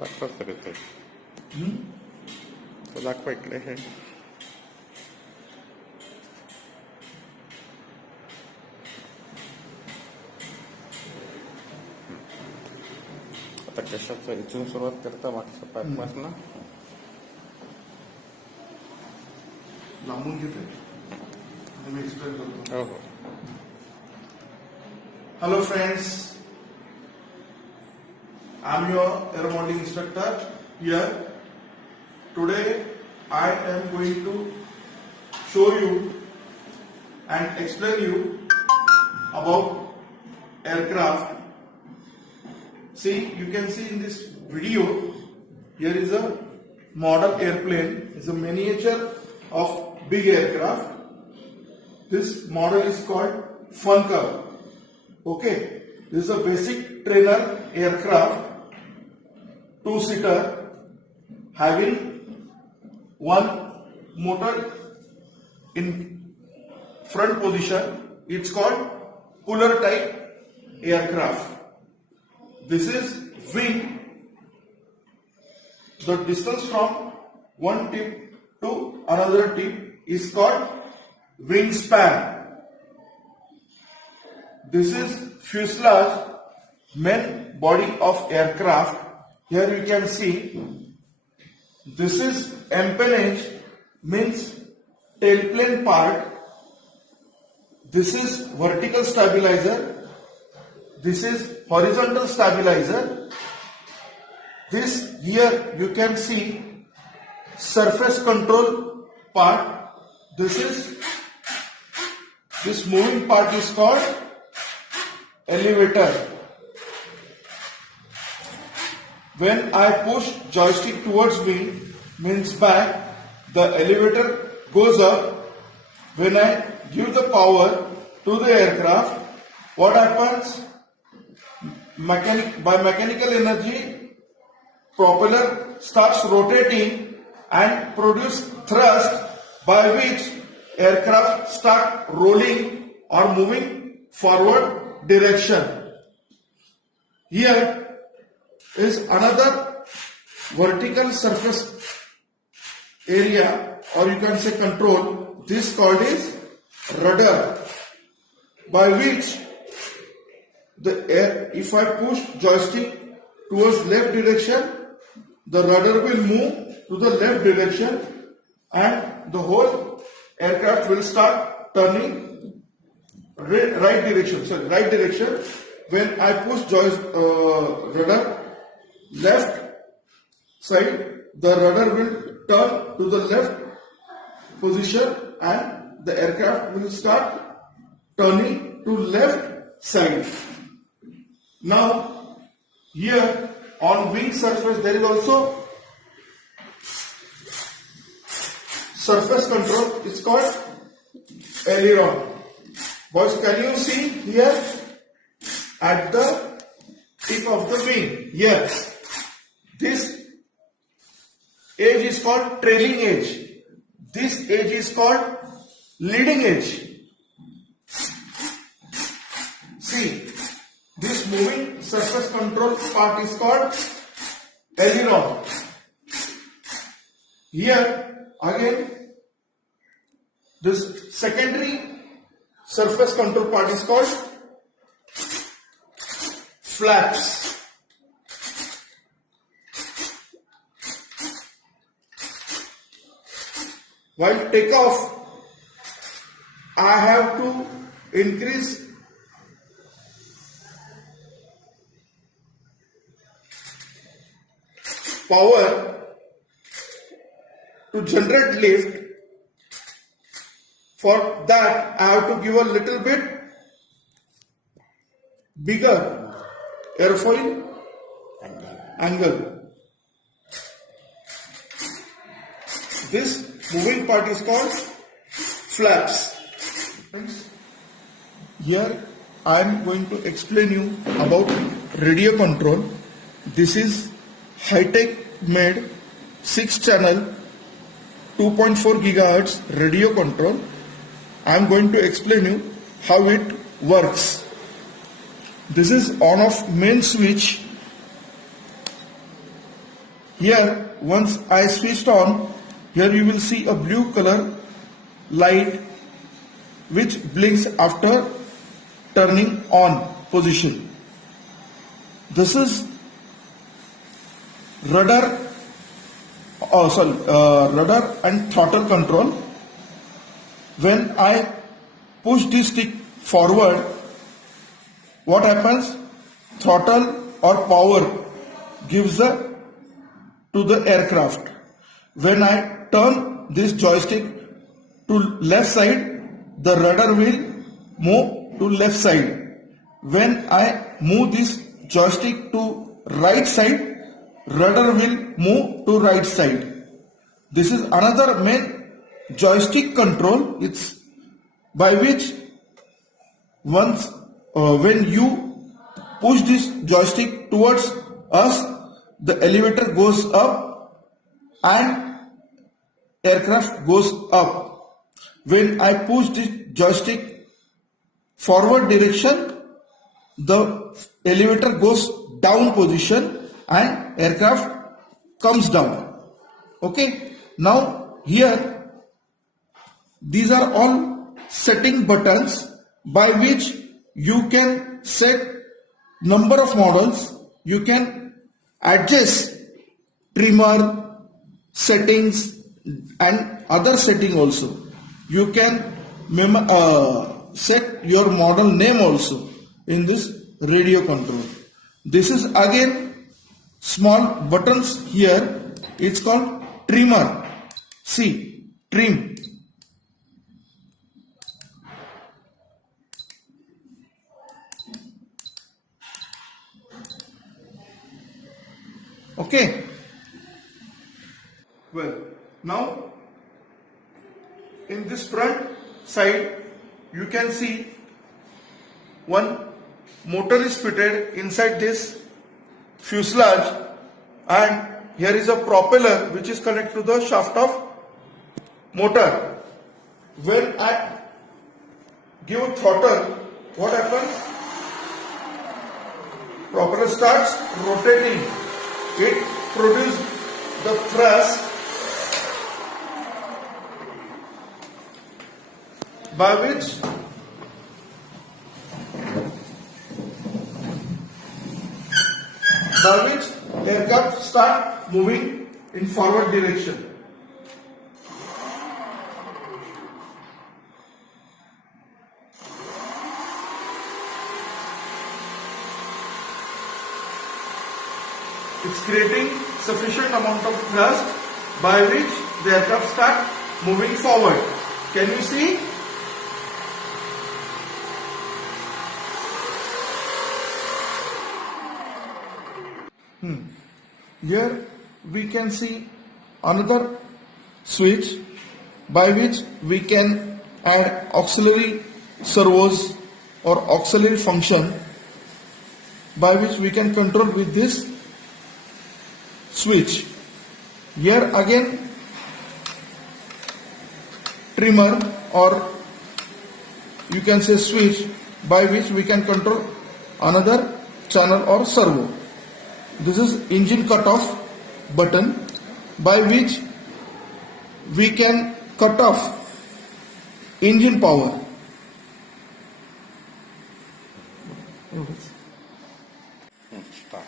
दाखवा सर इथे तो दाखवा इकडे हे आता कशाचं इथून सुरुवात करता मागच्या पार्टपासून लांबून घेते आणि मी एक्सप्लेन करतो. हो हो Hello friends, I am your air modeling instructor here. Today I am going to show you and explain you about aircraft. See, you can see in this video, here is a model airplane, is a miniature of big aircraft. This model is called Funker. Okay, this is a basic trainer aircraft, two-seater, having one motor in front position. It's called puller type aircraft. This is wing. The distance from one tip to another tip is called wingspan. This is fuselage, main body of aircraft. Here you can see this is empennage, means tailplane part. This is vertical stabilizer. This is horizontal stabilizer. This here you can see surface control part. This moving part is called elevator. When I push joystick towards me, means back, the elevator goes up. When I give the power to the aircraft, what happens? By mechanical energy, propeller starts rotating and produce thrust, by which aircraft start rolling or moving forward direction. Here is another vertical surface area, or you can say control. This called is rudder, by which if I push joystick towards left direction, the rudder will move to the left direction and the whole aircraft will start turning right direction. When I push rudder left side, the rudder will turn to the left position and the aircraft will start turning to left side. Now here on wing surface there is also surface control. It's called aileron. Boys, can you see here at the tip of the wing? Here, this edge is called trailing edge. This edge is called leading edge. See, this moving surface control part is called aileron. Here, again, this secondary surface control part is called flaps. While takeoff, I have to increase power to generate lift. For that, I have to give a little bit bigger airfoil angle. This moving part is called flaps. Here I am going to explain you about radio control. This is high-tech made 6-channel 2.4 gigahertz radio control. I am going to explain you how it works. This is on-off main switch. Here, once I switched on, here you will see a blue color light which blinks after turning on position. This is rudder and throttle control. When I push this stick forward, what happens? Throttle or power gives to the aircraft. When I turn this joystick to left side, the rudder will move to left side. When I move this joystick to right side, rudder will move to right side. This is another main joystick control. It's by which once when you push this joystick towards us, the elevator goes up and aircraft goes up. When I push this joystick forward direction, the elevator goes down position and aircraft comes down. Okay, now here these are all setting buttons by which you can set number of models. You can adjust trimmer settings and other setting also. You can set your model name also in this radio control. This is again small buttons here. It's called trimmer. See, trim. Okay. Well, now in this front side you can see one motor is fitted inside this fuselage, and here is a propeller which is connected to the shaft of motor. When I give a throttle, what happens? Propeller starts rotating. It produces the thrust by which aircraft start moving in forward direction. It's creating sufficient amount of thrust by which the aircraft start moving forward. Can you see? Here we can see another switch by which we can add auxiliary servos or auxiliary function by which we can control with this switch. Here again trimmer, or you can say switch, by which we can control another channel or servo. This is engine cutoff button by which we can cut off engine power. Start.